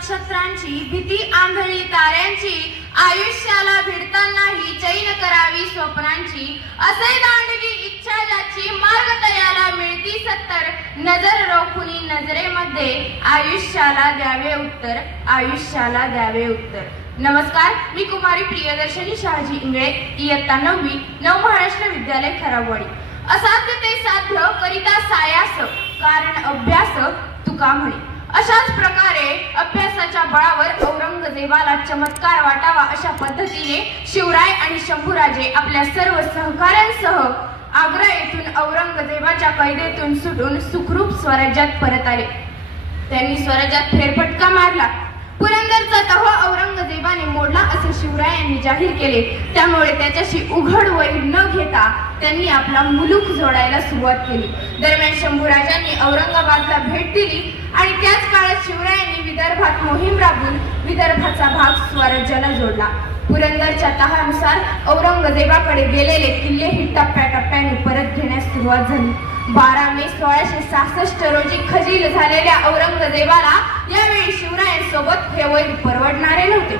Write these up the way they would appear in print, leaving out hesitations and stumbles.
नक्षत्रांची भीती आंधळी ताऱ्यांची आयुष्याला भिडतानाही चैन करावी स्वप्नांची असे दांडगी इच्छा ज्याची मार्ग तयाला मिळती सत्तर नजर रोखुनी नजरेमध्ये आयुष्याला द्यावे उत्तर आयुष्याला द्यावे उत्तर। नमस्कार, मी कुमारी प्रियदर्शनी शहाजी इंगळे, इयत्ता 9वी, नव महाराष्ट्र विद्यालय खराबवाडी। असाध्य ते साध्य करिता सायास कारण अभ्यास तुका म्हणे। अशाच प्रकारे अभ्यासाच्या बळावर औरंगजेबाला चमत्कार वाटावा अशा पद्धतीने शिवराय आणि शंभूराजे आपल्या सर्व सहकाऱ्यांसह आग्रा येथून औरंगजेबाच्या कैदेतून सुटून सुखरूप स्वराज्यात परत आले। त्यांनी स्वराज्यात फेरफटका मारला। पुरंदरचा तह औरंगजेबाने मोडला असे शिवरायांनी जाहीर केले। त्यामुळे त्याच्याशी उघड वैर न घेता त्यांनी आपला मुलूक जोडायला सुरुवात केली। दरम्यान शंभूराजांनी औरंगाबादला भेट दिली आणि त्याच काळात शिवरायांनी विदर्भात मोहीम राबवून विदर्भाचा भाग स्वराज्याला जोडला। पुरंदरच्या तहानुसार औरंगजेबाकडे गेलेले किल्लेही टप्प्याटप्प्याने परत घेण्यास सुरुवात झाली। 12 मे 1666 रोजी खजील झालेल्या औरंगजेबाला यावेळी शिवरायांसोबत हे वैर परवडणारे नव्हते।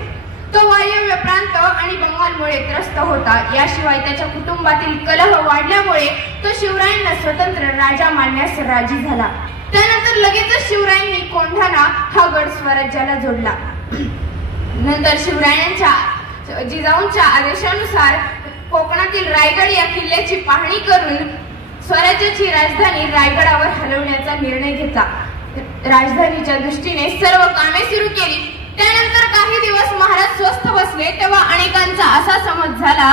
तो वायव्य प्रांत आणि बंगालमुळे त्रस्त होता। याशिवाय त्याच्या कुटुंबातील कलह वाढल्यामुळे तो शिवरायांना स्वतंत्र राजा मानण्यास राजी झाला। त्यानंतर लगेचच शिवरायांनी कोंढाणा हा गड स्वराज्याला जोडला। नंतर शिवरायांच्या जिजाऊंच्या आदेशानुसार कोकणातील रायगड या किल्ल्याची पाहणी करून स्वराज्याची राजधानी रायगडावर हलवण्याचा निर्णय घेतला। राजधानीच्या दृष्टीने सर्व कामे सुरू केली। त्यानंतर काही दिवस महाराज स्वस्थ बसले तेव्हा अनेकांचा असा समज झाला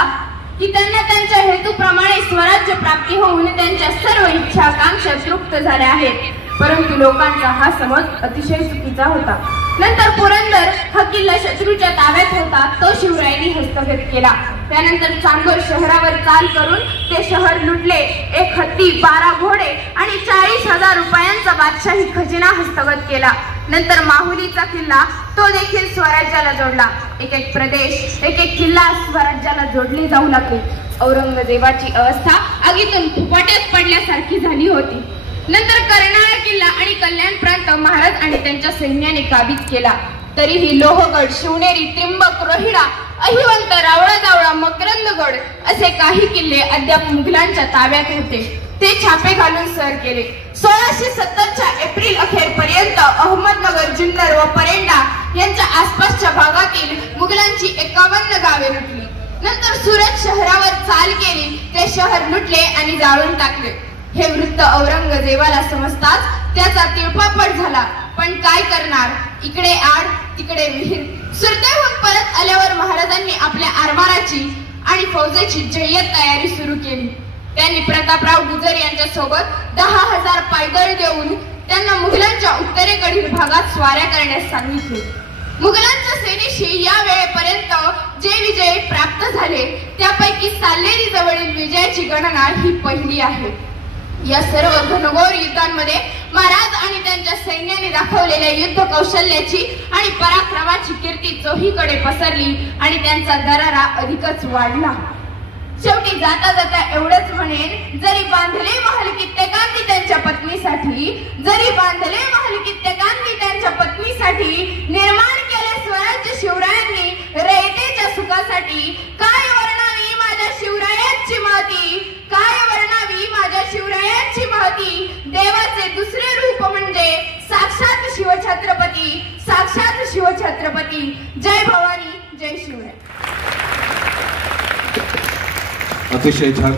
की त्यांना त्यांच्या हेतूप्रमाणे स्वराज्य प्राप्ती होऊन त्यांच्या सर्व इच्छा आकांक्षा तृप्त झाल्या आहेत। परंतु लोकांचा हा समज अतिशय चुकीचा होता। नंतर पुरंदर हा किल्ला शत्रूच्या ताब्यात होता, तो शिवरायांनी हस्तगत केला। त्यानंतर चांदोर शहरावर चाल करून ते शहर लुटले। 1 हत्ती, 12 घोडे आणि 40,000 रुपयांचा बादशाही खजिना हस्तगत केला। नंतर माहुलीचा किल्ला तो देखील स्वराज्याला जोडला। एक प्रदेश, एक किल्ला स्वराज्याला जोडले जाऊ लागले। औरंगजेबाची अवस्था आगीतून फुफाट्यात पडल्यासारखी झाली होती। नंतर कर्नाळा किल्ला आणि कल्याण प्रांत महाराज आणि त्यांच्या सैन्याने काबीज केला। तरीही लोहगड, शिवनेरी, त्रिंबक, रोहिडा, अहिवंत, रावळा जावळा, मकरंदगड असे काही किल्ले अद्याप मुघलांच्या ताब्यात होते। ते छापे घालून सर केले। 1670च्या एप्रिल अखेरपर्यंत अहमदनगर, जुन्नर व परेंडा यांच्या आसपासच्या भागातील मुघलांची 51 गावे लुटली। नंतर सुरत शहरावर चाल केली, ते शहर लुटले आणि जाळून टाकले। हे वृत्त औरंगजेबाला समजताच त्याचा तिळपापड झाला। पण काय करणार, इकडे आड तिकडे विहीर। सुरतेहून परत आल्यावर महाराजांनी आपल्या आरमाराची आणि फौजेची जय्यत तयारी सुरू केली। त्यांनी प्रतापराव गुजर यांच्या सोबत 10,000 पायदळ देऊन त्यांना मुघलांच्या उत्तरेकडील भागात स्वाऱ्या करण्यास सांगितले। मुघलांच्या सेनेशी या वेळेपर्यंत जे विजय प्राप्त झाले त्यापैकी साल्लेरी जवळील विजयाची गणना ही पहिली आहे। या सर्व घनघोर युद्धांमध्ये महाराज आणि त्यांच्या सैन्याने दाखवलेल्या युद्ध कौशल्याची आणि पराक्रमाची कीर्ती चोहीकडे पसरली आणि त्यांचा दरारा अधिकच वाढला। शेवटी जाता जाता एवढंच म्हणेन, जरी बांधले महल कित्येकांनी त्यांच्या पत्नीसाठी, जरी बांधले महल कित्येकांनी त्यांच्या पत्नीसाठी, निर्माण केले स्वराज्य शिवरायांनी रयतेच्या सुखासाठी। काय वर्णावी माझ्या शिवरायांची महती, काय वर्णावी माझ्या शिवरायांची महती। देवाचे दुसरे रूप म्हणजे साक्षात शिवछत्रपती, साक्षात शिवछत्रपती। जय भवानी, जय शिवराय। अतिशय छान।